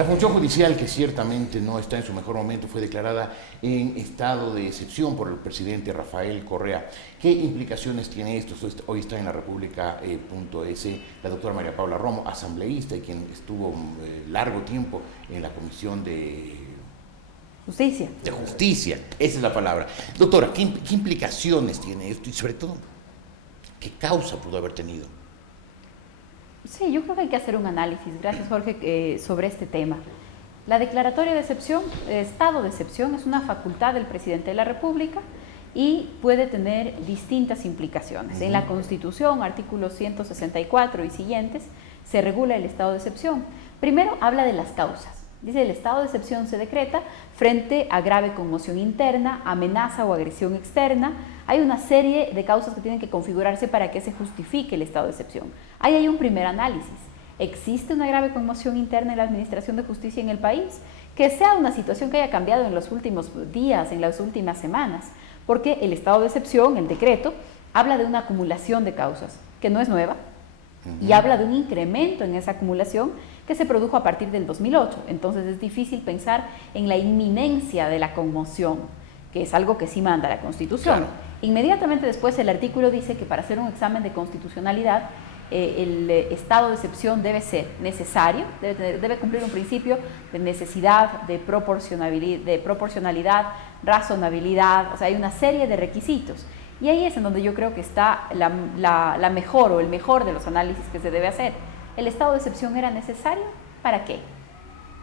La función judicial, que ciertamente no está en su mejor momento, fue declarada en estado de excepción por el presidente Rafael Correa. ¿Qué implicaciones tiene esto? Hoy está en la República.es la doctora María Paula Romo, asambleísta y quien estuvo largo tiempo en la Comisión de Justicia. De justicia, esa es la palabra. Doctora, ¿qué implicaciones tiene esto y sobre todo, qué causa pudo haber tenido? Sí, yo creo que hay que hacer un análisis, gracias Jorge, sobre este tema. La declaratoria de excepción, estado de excepción, es una facultad del presidente de la República y puede tener distintas implicaciones. En la Constitución, artículos 164 y siguientes, se regula el estado de excepción. Primero, habla de las causas. Dice, el estado de excepción se decreta frente a grave conmoción interna, amenaza o agresión externa. Hay una serie de causas que tienen que configurarse para que se justifique el estado de excepción. Ahí hay un primer análisis. ¿Existe una grave conmoción interna en la administración de justicia en el país? Que sea una situación que haya cambiado en los últimos días, en las últimas semanas, porque el estado de excepción, el decreto, habla de una acumulación de causas, que no es nueva, y habla de un incremento en esa acumulación que se produjo a partir del 2008. Entonces es difícil pensar en la inminencia de la conmoción, que es algo que sí manda la Constitución. Claro. Inmediatamente después el artículo dice que para hacer un examen de constitucionalidad el estado de excepción debe ser necesario, debe cumplir un principio de necesidad, de proporcionalidad, razonabilidad, o sea, hay una serie de requisitos. Y ahí es en donde yo creo que está la mejor o el mejor de los análisis que se debe hacer. ¿El estado de excepción era necesario? ¿Para qué?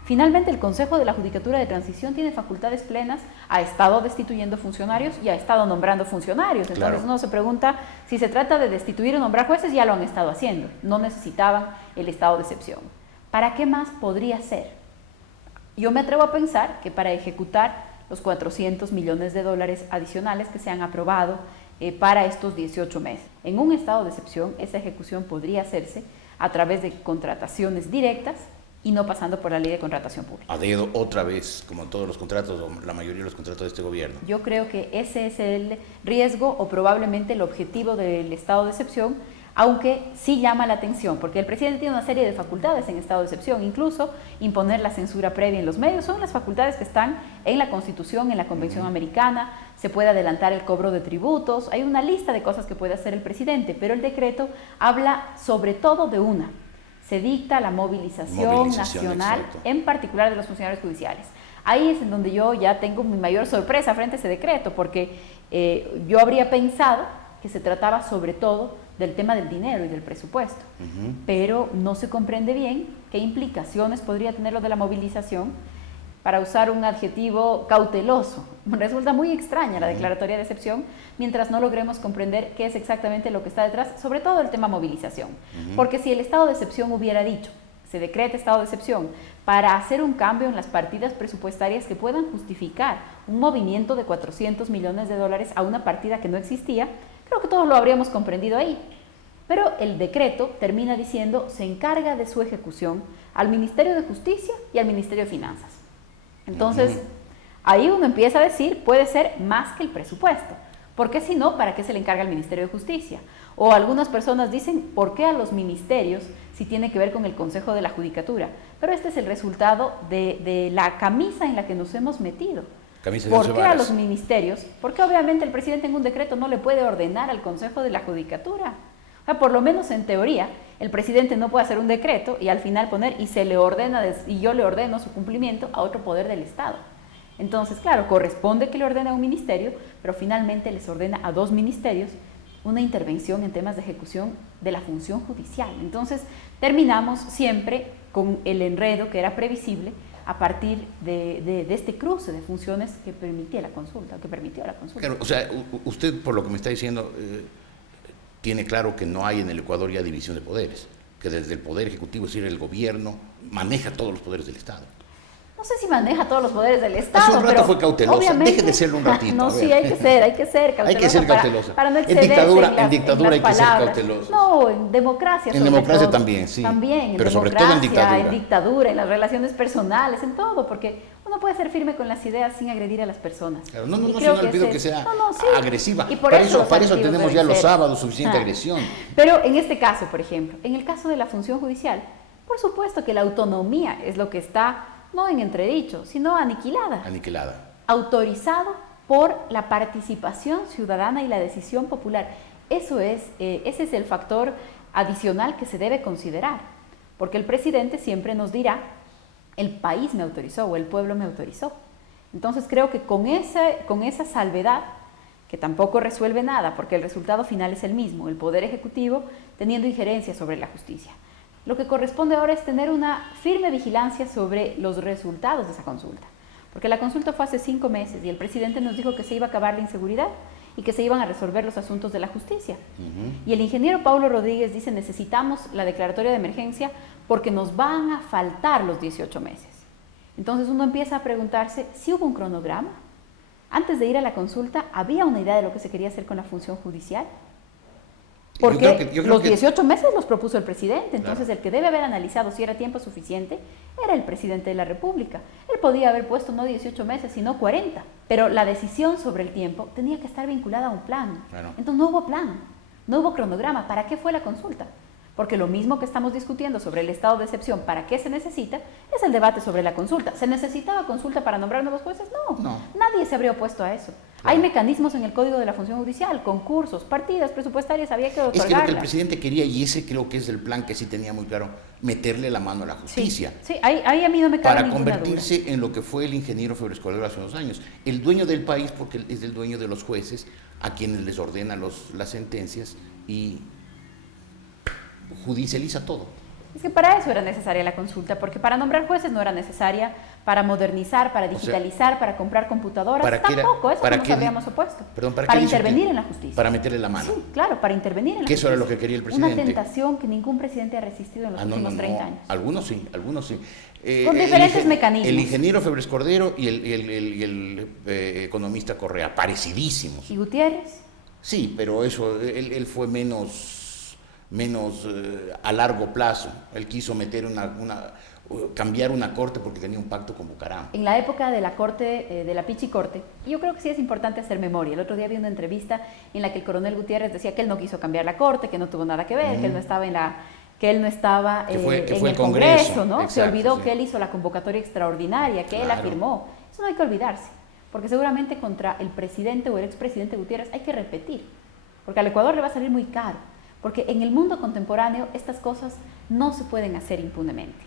Finalmente, el Consejo de la Judicatura de Transición tiene facultades plenas, ha estado destituyendo funcionarios y ha estado nombrando funcionarios. Entonces Claro. uno se pregunta, si se trata de destituir o nombrar jueces, ya lo han estado haciendo. No necesitaban el estado de excepción. ¿Para qué más podría ser? Yo me atrevo a pensar que para ejecutar los 400 millones de dólares adicionales que se han aprobado para estos 18 meses. En un estado de excepción, esa ejecución podría hacerse a través de contrataciones directas y no pasando por la ley de contratación pública. A dedo otra vez, como todos los contratos, o la mayoría de los contratos de este gobierno. Yo creo que ese es el riesgo o probablemente el objetivo del estado de excepción, aunque sí llama la atención, porque el presidente tiene una serie de facultades en estado de excepción, incluso imponer la censura previa en los medios, son las facultades que están en la Constitución, en la Convención Americana, se puede adelantar el cobro de tributos, hay una lista de cosas que puede hacer el presidente, pero el decreto habla sobre todo de una. Se dicta la movilización nacional, exacto. en particular de los funcionarios judiciales. Ahí es en donde yo ya tengo mi mayor sorpresa frente a ese decreto, porque yo habría pensado que se trataba sobre todo del tema del dinero y del presupuesto, pero no se comprende bien qué implicaciones podría tener lo de la movilización. Para usar un adjetivo cauteloso, resulta muy extraña la declaratoria de excepción mientras no logremos comprender qué es exactamente lo que está detrás, sobre todo el tema movilización. Porque si el estado de excepción hubiera dicho, se decreta estado de excepción para hacer un cambio en las partidas presupuestarias que puedan justificar un movimiento de 400 millones de dólares a una partida que no existía, creo que todos lo habríamos comprendido ahí. Pero el decreto termina diciendo, se encarga de su ejecución al Ministerio de Justicia y al Ministerio de Finanzas. Entonces, ahí uno empieza a decir, puede ser más que el presupuesto. ¿Por qué si no? ¿Para qué se le encarga al Ministerio de Justicia? O algunas personas dicen, ¿por qué a los ministerios si tiene que ver con el Consejo de la Judicatura? Pero este es el resultado de la camisa en la que nos hemos metido. ¿Por qué a los ministerios? Porque obviamente el presidente en un decreto no le puede ordenar al Consejo de la Judicatura. O sea, por lo menos en teoría, el presidente no puede hacer un decreto y al final poner y se le ordena y yo le ordeno su cumplimiento a otro poder del Estado. Entonces, claro, corresponde que le ordene a un ministerio, pero finalmente les ordena a dos ministerios una intervención en temas de ejecución de la función judicial. Entonces, terminamos siempre con el enredo que era previsible a partir de este cruce de funciones que permitió la consulta. Claro, o sea, usted, por lo que me está diciendo, tiene claro que no hay en el Ecuador ya división de poderes, que desde el Poder Ejecutivo, es decir, el gobierno, maneja todos los poderes del Estado. No sé si maneja todos los poderes del Estado, hace un rato pero fue cautelosa, deje de serlo un ratito. No, sí, hay que ser cautelosa. Hay que ser cautelosa. Para no en dictadura hay que ser palabras. cautelosos. No, en democracia en democracia todo. también, sí. También, pero sobre todo en dictadura. En dictadura, en las relaciones personales, en todo, porque uno puede ser firme con las ideas sin agredir a las personas. Claro, no le pido que sea agresiva. Y para eso tenemos ya los sábados suficiente agresión. Pero en este caso, por ejemplo, en el caso de la función judicial, Por supuesto que la autonomía es lo que está, no en entredicho, sino aniquilada. Aniquilada. Autorizado por la participación ciudadana y la decisión popular. Ese es el factor adicional que se debe considerar, porque el presidente siempre nos dirá, el país me autorizó o el pueblo me autorizó. Entonces creo que con esa salvedad, que tampoco resuelve nada, porque el resultado final es el mismo, el Poder Ejecutivo teniendo injerencia sobre la justicia. Lo que corresponde ahora es tener una firme vigilancia sobre los resultados de esa consulta, porque la consulta fue hace 5 meses y el presidente nos dijo que se iba a acabar la inseguridad y que se iban a resolver los asuntos de la justicia. Y el ingeniero Paulo Rodríguez dice, necesitamos la declaratoria de emergencia porque nos van a faltar los 18 meses. Entonces uno empieza a preguntarse si hubo un cronograma. Antes de ir a la consulta, ¿había una idea de lo que se quería hacer con la función judicial? Porque los 18 meses los propuso el presidente, entonces claro, el que debe haber analizado si era tiempo suficiente era el presidente de la República. Él podía haber puesto no 18 meses, sino 40, pero la decisión sobre el tiempo tenía que estar vinculada a un plan. Claro. Entonces no hubo plan, no hubo cronograma. ¿Para qué fue la consulta? Porque lo mismo que estamos discutiendo sobre el estado de excepción, ¿para qué se necesita? Es el debate sobre la consulta. ¿Se necesitaba consulta para nombrar nuevos jueces? No. Nadie se habría opuesto a eso. Claro. Hay mecanismos en el Código de la Función Judicial, concursos, partidas presupuestarias, había que otorgarlas. Es que lo que el presidente quería, y ese creo que es el plan que sí tenía muy claro, meterle la mano a la justicia. Sí, ahí a mí no me cabe para convertirse en lo que fue el ingeniero Febres Cordero hace unos años. El dueño del país, porque es el dueño de los jueces, a quienes les ordena las sentencias y judicializa todo. Es que para eso era necesaria la consulta, porque para nombrar jueces no era necesaria, para modernizar, para digitalizar, para comprar computadoras, tampoco, eso no nos habríamos opuesto. Perdón, para intervenir en la justicia. Para meterle la mano. Sí, claro, para intervenir en la justicia. Eso era lo que quería el presidente. Una tentación que ningún presidente ha resistido en los últimos 30 años. Algunos sí. Con diferentes mecanismos. El ingeniero Febres Cordero y el economista Correa, parecidísimos. ¿Y Gutiérrez? Sí, pero eso, él fue menos a largo plazo. Él quiso meter cambiar una corte porque tenía un pacto con Bucaram. En la época de la corte, de la Pichicorte, y yo creo que sí es importante hacer memoria. El otro día vi una entrevista en la que el coronel Gutiérrez decía que él no quiso cambiar la corte, que no tuvo nada que ver, que él no estaba en el Congreso, ¿no? Exacto, se olvidó que él hizo la convocatoria extraordinaria, que él afirmó. Eso no hay que olvidarse, porque seguramente contra el presidente o el expresidente Gutiérrez hay que repetir, porque al Ecuador le va a salir muy caro. Porque en el mundo contemporáneo estas cosas no se pueden hacer impunemente.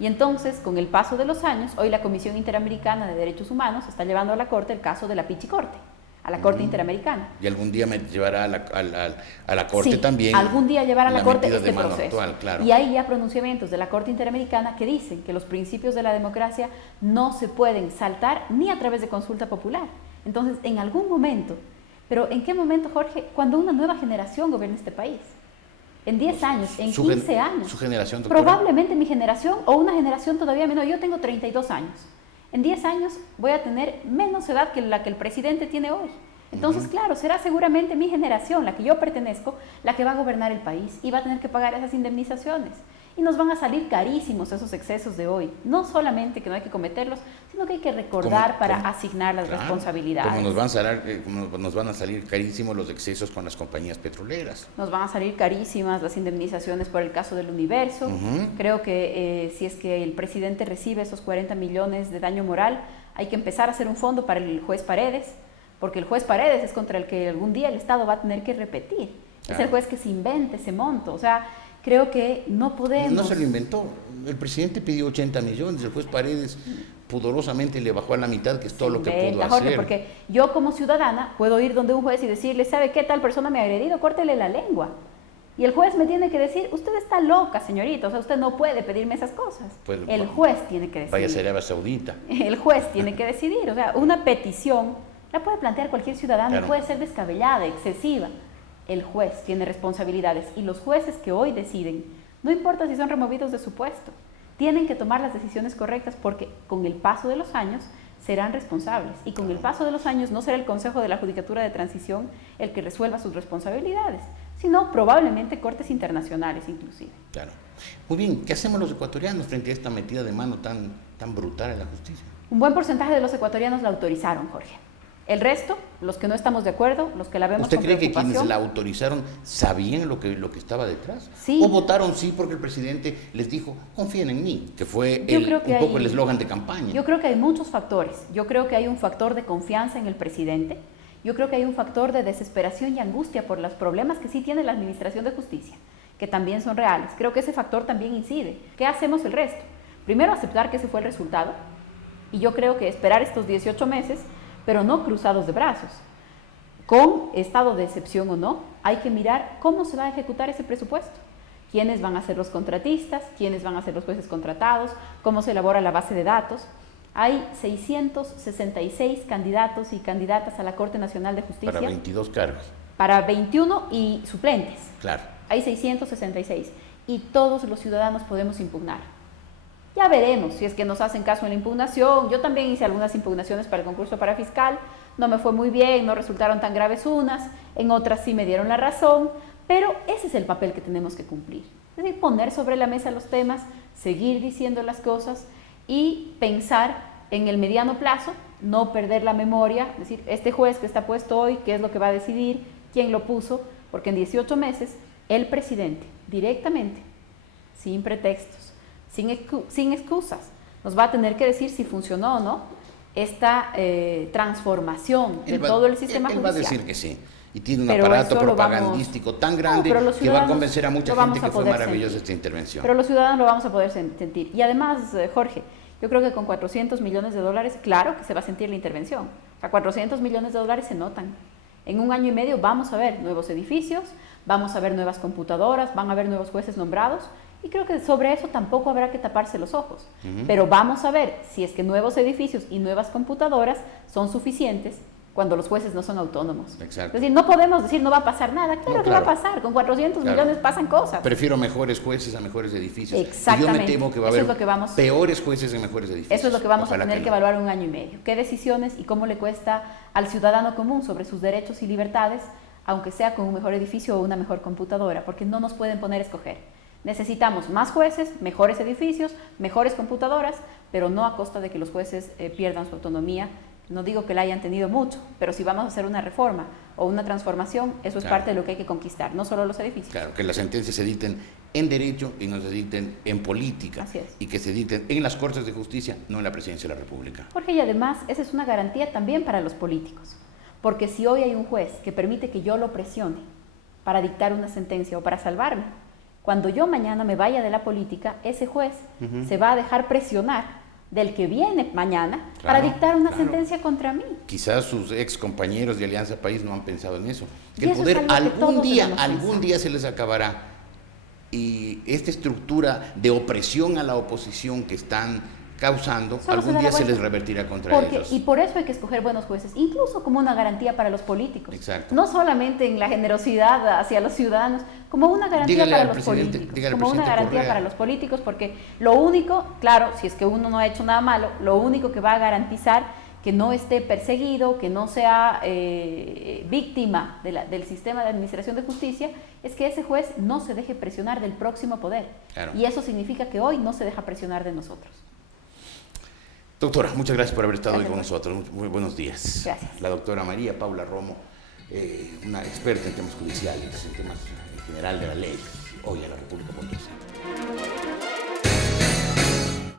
Y entonces, con el paso de los años, hoy la Comisión Interamericana de Derechos Humanos está llevando a la Corte el caso de la Pichicorte, a la Corte Interamericana. Y algún día me llevará a la Corte también. Algún día llevará a la Corte este proceso. Actual, claro. Y hay ya pronunciamientos de la Corte Interamericana que dicen que los principios de la democracia no se pueden saltar ni a través de consulta popular. Entonces, en algún momento... Pero ¿en qué momento, Jorge? Cuando una nueva generación gobierna este país. En 10 años, en 15 años. Su generación, doctora. Probablemente mi generación o una generación todavía menor. Yo tengo 32 años. En 10 años voy a tener menos edad que la que el presidente tiene hoy. Entonces, claro, será seguramente mi generación, la que yo pertenezco, la que va a gobernar el país y va a tener que pagar esas indemnizaciones. Y nos van a salir carísimos esos excesos de hoy. No solamente que no hay que cometerlos, sino que hay que recordar para asignar las responsabilidades. Como nos van a salir carísimos los excesos con las compañías petroleras. Nos van a salir carísimas las indemnizaciones por el caso del Universo. Creo que si es que el presidente recibe esos 40 millones de daño moral, hay que empezar a hacer un fondo para el juez Paredes, porque el juez Paredes es contra el que algún día el Estado va a tener que repetir. Es el juez que se invente ese monto. O sea, creo que no podemos... No se lo inventó. El presidente pidió 80 millones, el juez Paredes pudorosamente le bajó a la mitad, que es todo lo que pudo Jorge, hacer. Porque yo como ciudadana puedo ir donde un juez y decirle, ¿sabe qué tal persona me ha agredido? Córtele la lengua. Y el juez me tiene que decir, usted está loca, señorita, o sea, usted no puede pedirme esas cosas. Pues, el juez tiene que decidir. Vaya a ser Arabia Saudita. El juez tiene que decidir. O sea, una petición la puede plantear cualquier ciudadano, claro, puede ser descabellada, excesiva. El juez tiene responsabilidades y los jueces que hoy deciden, no importa si son removidos de su puesto, tienen que tomar las decisiones correctas porque con el paso de los años serán responsables y con el paso de los años no será el Consejo de la Judicatura de Transición el que resuelva sus responsabilidades, sino probablemente cortes internacionales inclusive. Claro. Muy bien, ¿qué hacemos los ecuatorianos frente a esta metida de mano tan brutal en la justicia? Un buen porcentaje de los ecuatorianos la autorizaron, Jorge. El resto, los que no estamos de acuerdo, los que la vemos ¿Usted con cree que preocupación, quienes la autorizaron sabían lo que estaba detrás? Sí. ¿O votaron sí porque el presidente les dijo, confíen en mí? Que fue un poco el eslogan de campaña. Yo creo que hay muchos factores. Yo creo que hay un factor de confianza en el presidente. Yo creo que hay un factor de desesperación y angustia por los problemas que sí tiene la Administración de Justicia, que también son reales. Creo que ese factor también incide. ¿Qué hacemos el resto? Primero, aceptar que ese fue el resultado. Y yo creo que esperar estos 18 meses, pero no cruzados de brazos. Con estado de excepción o no, hay que mirar cómo se va a ejecutar ese presupuesto. ¿Quiénes van a ser los contratistas? ¿Quiénes van a ser los jueces contratados? ¿Cómo se elabora la base de datos? Hay 666 candidatos y candidatas a la Corte Nacional de Justicia. Para 22 cargos. Para 21 y suplentes. Claro. Hay 666 y todos los ciudadanos podemos impugnar. Ya veremos si es que nos hacen caso en la impugnación. Yo también hice algunas impugnaciones para el concurso para fiscal, no me fue muy bien, no resultaron tan graves unas, en otras sí me dieron la razón, pero ese es el papel que tenemos que cumplir. Es decir, poner sobre la mesa los temas, seguir diciendo las cosas y pensar en el mediano plazo, no perder la memoria, es decir, este juez que está puesto hoy, ¿qué es lo que va a decidir? ¿Quién lo puso? Porque en 18 meses el presidente, directamente, sin pretextos, sin excusas, nos va a tener que decir si funcionó o no esta transformación de todo el sistema judicial. Él va a decir que sí. Y tiene un aparato propagandístico tan grande que va a convencer a mucha gente que fue maravillosa esta intervención. Pero los ciudadanos lo vamos a poder sentir. Y además, Jorge, yo creo que con 400 millones de dólares, claro que se va a sentir la intervención. O sea, 400 millones de dólares se notan. En un año y medio vamos a ver nuevos edificios, vamos a ver nuevas computadoras, van a haber nuevos jueces nombrados. Y creo que sobre eso tampoco habrá que taparse los ojos. Pero vamos a ver si es que nuevos edificios y nuevas computadoras son suficientes cuando los jueces no son autónomos. Exacto. Es decir, no podemos decir no va a pasar nada. Claro que va a pasar. Con 400 millones pasan cosas. Prefiero mejores jueces a mejores edificios. Exactamente. Y yo me temo que va a haber peores jueces en mejores edificios. Eso es lo que vamos a tener que evaluar en un año y medio. ¿Qué decisiones y cómo le cuesta al ciudadano común sobre sus derechos y libertades, aunque sea con un mejor edificio o una mejor computadora? Porque no nos pueden poner a escoger. Necesitamos más jueces, mejores edificios, mejores computadoras, pero no a costa de que los jueces pierdan su autonomía. No digo que la hayan tenido mucho, pero si vamos a hacer una reforma o una transformación, eso es parte de lo que hay que conquistar, no solo los edificios. Claro, que las sentencias se dicten en derecho y no se dicten en política. Así es. Y que se dicten en las Cortes de Justicia, no en la Presidencia de la República. Jorge, y además esa es una garantía también para los políticos, porque si hoy hay un juez que permite que yo lo presione para dictar una sentencia o para salvarme, cuando yo mañana me vaya de la política, ese juez se va a dejar presionar del que viene mañana para dictar una sentencia contra mí. Quizás sus ex compañeros de Alianza País no han pensado en eso. Que el eso poder algún día se les acabará. Y esta estructura de opresión a la oposición que están causando, algún día se les revertirá contra ellos. Y por eso hay que escoger buenos jueces, incluso como una garantía para los políticos. Exacto. No solamente en la generosidad hacia los ciudadanos, como una garantía para los políticos. Como una garantía para los políticos, porque lo único, claro, si es que uno no ha hecho nada malo, lo único que va a garantizar que no esté perseguido, que no sea víctima del sistema de administración de justicia, es que ese juez no se deje presionar del próximo poder. Claro. Y eso significa que hoy no se deja presionar de nosotros. Doctora, muchas gracias por haber estado hoy con nosotros. Muy buenos días. Gracias. La doctora María Paula Romo, una experta en temas judiciales, en temas en general de la ley, hoy en la República Potosí.